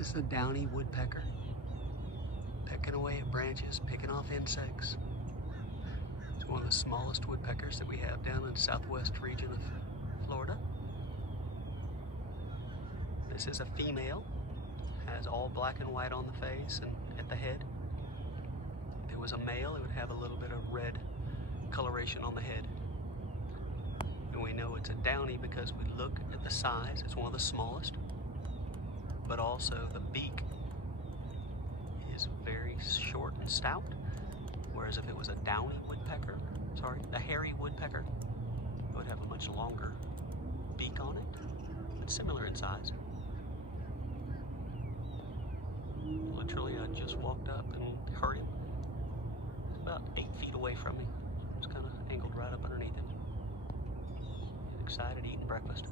This is a Downy Woodpecker, pecking away at branches, picking off insects. It's one of the smallest woodpeckers that we have down in the southwest region of Florida. This is a female, has all black and white on the face and at the head. If it was a male, it would have a little bit of red coloration on the head. And we know it's a downy because we look at the size. It's one of the smallest, but also the beak is very short and stout, whereas if it was a downy woodpecker, a hairy woodpecker, it would have a much longer beak on it, but similar in size. Literally, I just walked up and heard him. It's about 8 feet away from me. It's kind of angled right up underneath him. He's excited, eating breakfast.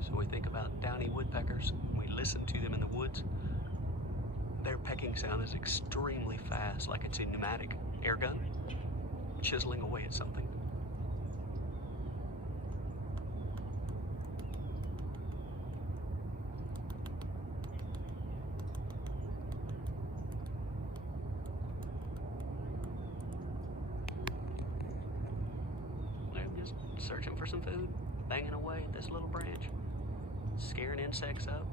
So we think about downy woodpeckers. We listen to them in the woods. Their pecking sound is extremely fast, like it's a pneumatic air gun chiseling away at something. They're just searching for some food, banging away at this little branch, scaring insects up,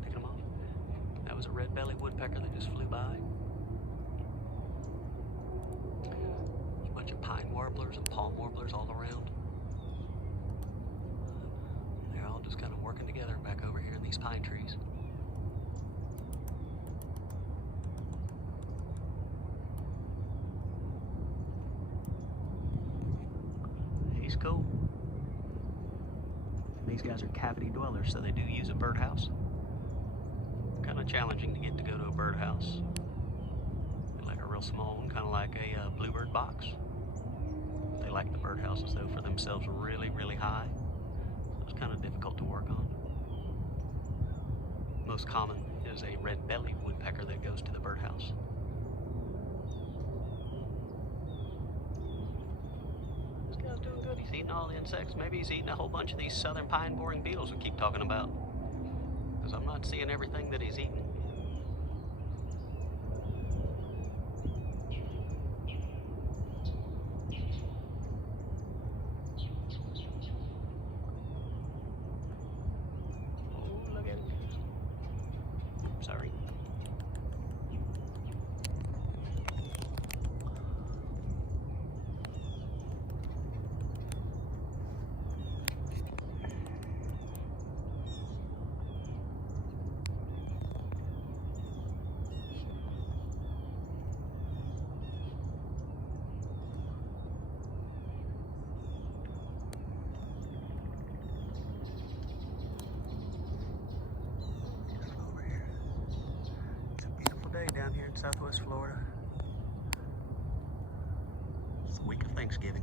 picking them off. That was a red-bellied woodpecker that just flew by. There's a bunch of pine warblers and palm warblers all around. They're all just kind of working together back over here in these pine trees. He's cool. These guys are cavity dwellers, so they do use a birdhouse. Kind of challenging to get to go to a birdhouse. Like a real small one, kind of like a bluebird box. They like the birdhouses though for themselves really, really high. So it's kind of difficult to work on. Most common is a red-bellied woodpecker that goes to the birdhouse. This guy's doing good. He's eating all the insects. Maybe he's eating a whole bunch of these southern pine boring beetles we keep talking about. Because I'm not seeing everything that he's eating. Oh, look at him. Sorry. Down here in Southwest Florida. It's the week of Thanksgiving.